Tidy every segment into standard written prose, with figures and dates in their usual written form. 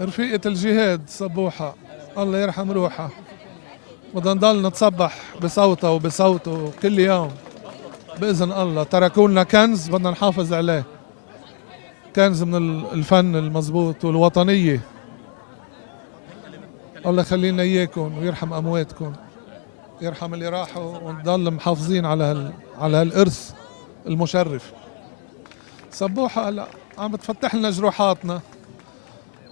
رفيقة الجهاد صبوحة، الله يرحم روحها. بدنا نضل نتصبح بصوتها وبصوته كل يوم بإذن الله. تركوا لنا كنز بدنا نحافظ عليه، كنز من الفن المزبوط والوطنية. الله يخلينا إياكم ويرحم أمواتكم، يرحم اللي راحوا، ونضل محافظين على هالإرث المشرف. صبوحة هلا عم بتفتح لنا جروحاتنا.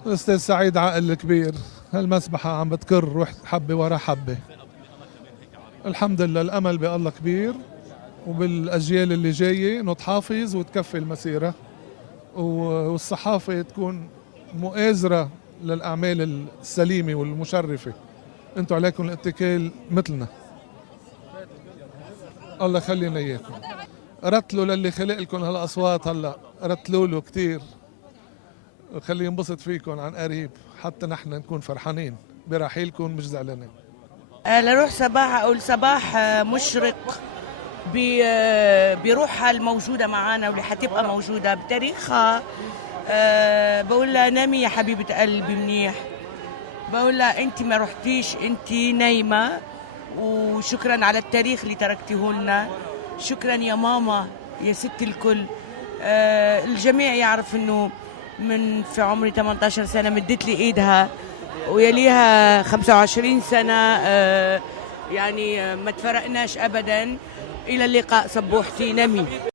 الأستاذ سعيد عقل الكبير، هالمسبحة عم بتكر روح حبة ورا حبة. الحمد لله، الأمل بالله كبير وبالأجيال اللي جاية إنه تحافظ وتكفي المسيرة، والصحافة تكون مؤازرة للأعمال السليمة والمشرفة. انتوا عليكم الاتكال مثلنا. الله يخلينا إياكم. رتلوا للي خلق لكم هالأصوات، هلا رتلوا له كتير، خليه ينبسط فيكم عن قريب، حتى نحن نكون فرحانين برحيلكم مش زعلانين. لروح صباح أقول صباح مشرق بروحها الموجودة معانا واللي حتبقى موجودة بتاريخها. بقول لها نامي يا حبيبة قلبي منيح، بقول لها انت ما رحتيش، انت نايمة، وشكرا على التاريخ اللي تركتيه لنا. شكرا يا ماما يا ست الكل. الجميع يعرف انه من في عمري 18 سنة مدت لي ايدها، ويليها 25 سنة. يعني ما تفرقناش ابدا. الى اللقاء صبوحتي، نمي.